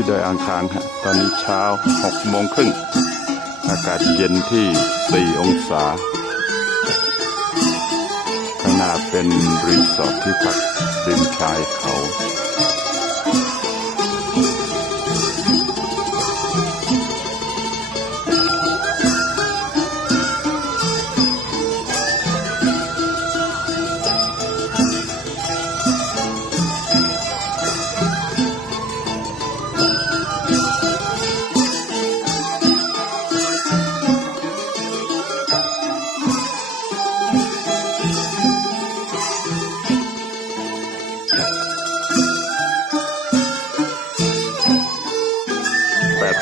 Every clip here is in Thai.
ที่ดอยอ่างคางฮะตอนนี้เช้า6โมงครึ่งอากาศเย็นที่ 4 องศา ข้างหน้าเป็นรีสอร์ทที่พักริมชายเขา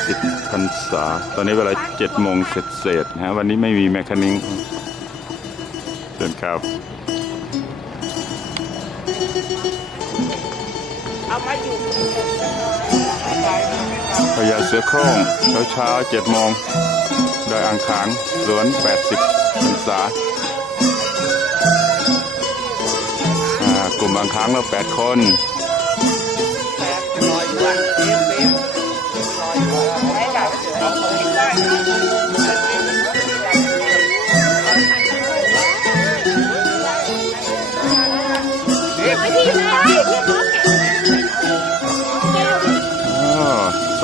80พรรษา ตอนนี้เวลา7โมงเสร็จเศษๆนะฮะวันนี้ไม่มีแมคคานิงเชิญครับ เอามาอยู่พญาเสือโคร่งเช้าเช้าๆ7โมงดอยอ่างขางสวน 80พรรษากลุ่มอ่างขางเรา8คนแปดลอยอยู่อะเต็มเต็ม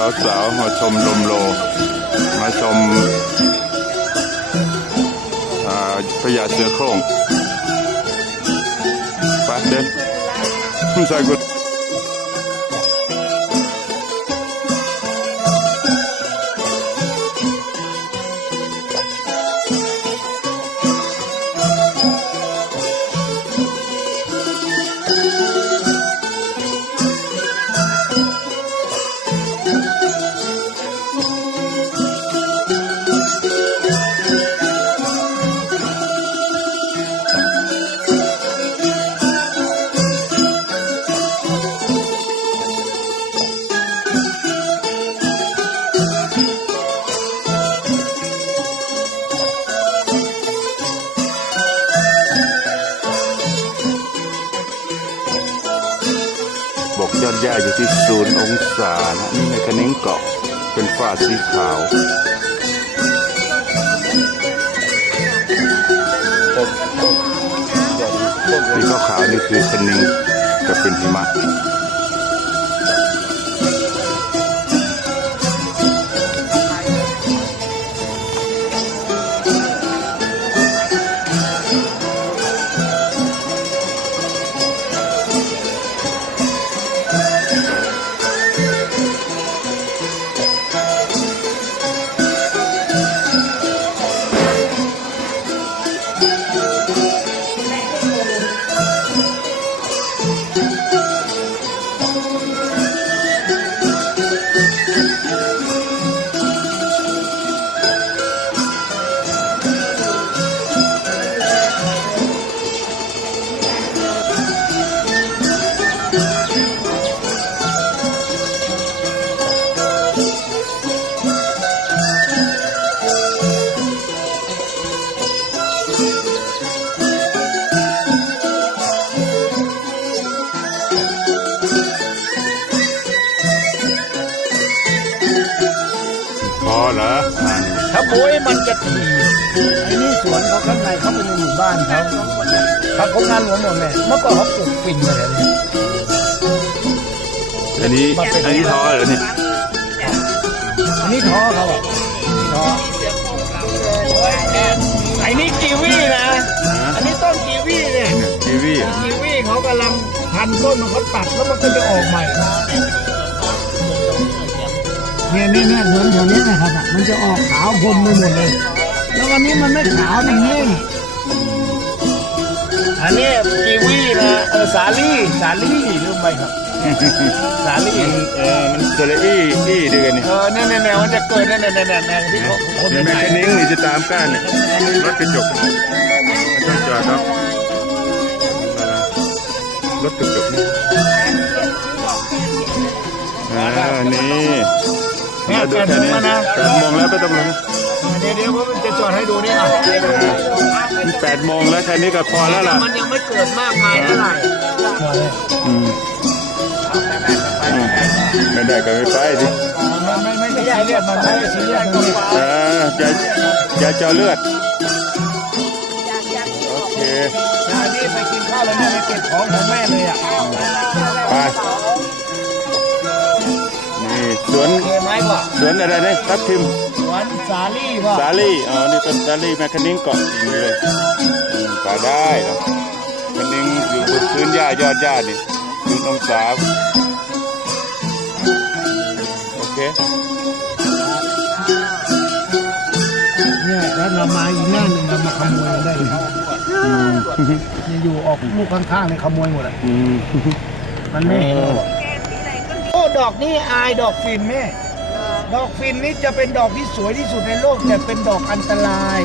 สาวๆมาชมลมโล มาชมอ่าพญาเสือโคร่งไปเดินใส่กุ ยอดหญ้าอยู่ที่ศูนย์องศานะนี่ในคะเน้งเกาะเป็นฝ้าสีขาวที่ขาวๆนี่คือคะเน้งกับเป็นหิมะ เหรออ่านี่ถ้ามุ้ยมันจะถี่ไอ้นี่สวนเขาข้างในเขาเป็นในหมู่บ้านเขาครับโครงงานหลวงหมดเลยเมื่อก่อนเขาปลูกฝิ่นมาเลยอันนี้อันนี้ท้อเหรอเนี่ยอันนี้ท้อเขาอะนี่ท้อไอ้นี่กีวีนะ อันนี้ต้นกีวีเนี่ยกีวีอะกีวีเขากำลังพันต้นมันเขาตัดแล้วมันก็จะออกใหม่ เนี่ยเนี่ยเนี่ยเหมือนแถวนี้นะครับอะมันจะออกขาวพรมไปหมดเลย แล้ววันนี้มันไม่ขาวมันแห้งอันนี้กีวีนะเออสาลี่สาลี่หรือไม่ครับ สาลี่มันเออมันโซเลอี้อี้ด้วยกันเนี่ยเออเนี่ยเนี่ยเนี่ยมันจะเกิดเนี่ยเนี่ยเนี่ยเนี่ยที่เขาคนเห็นไปไหมถ่ายคะนิ้งนี่จะตามก้านเนี่ยรถกระจกไม่ต้องจอดครับรถกระจกนี่อ่านี่ มาดูแค่นี้แปดโมงแล้วไปตำรวจเดี๋ยวเดี๋ยวผมจะจอดให้ดูนี่อะมันแปดโมงแล้วแค่นี้ก็พอแล้วล่ะมันยังไม่เกิดมากมายเท่าไหร่อืมเอืมไม่ได้ก็ไม่ไปดิมันไม่ไม่ไม่ซีเรียสมันไม่ได้ซีเรียสมันไม่เออจะจะเจาะเลือดโอเคยายนี่ไปกินข้าวแล้วเนี่ยไปเก็บของของแม่เลยอะไปนี่สวนเคยไหมวะ สวนอะไรเนี่ยทับทิมสวนสาลี่วะสาลี่อ๋อนี่ต้นสาลี่แมคคานิงเกาะอย่างนี้เลยอืมไปได้เนาะแมคคานิงอยู่บนพื้นหญ้ายอดหญ้านี่พื้นองศาโอเคเนี่ยแล้วเรามาอีกหน้าหนึ่งเรามาขโมยกันได้เลยเนี่ยอยู่ออกลูกข้างๆเนี่ยขโมยหมดอะอืมมันไม่เห็นหรอกโอ้ดอกนี่อายดอกฟินแม่ ดอกฟินนี้จะเป็นดอกที่สวยที่สุดในโลกแต่เป็นดอกอันตราย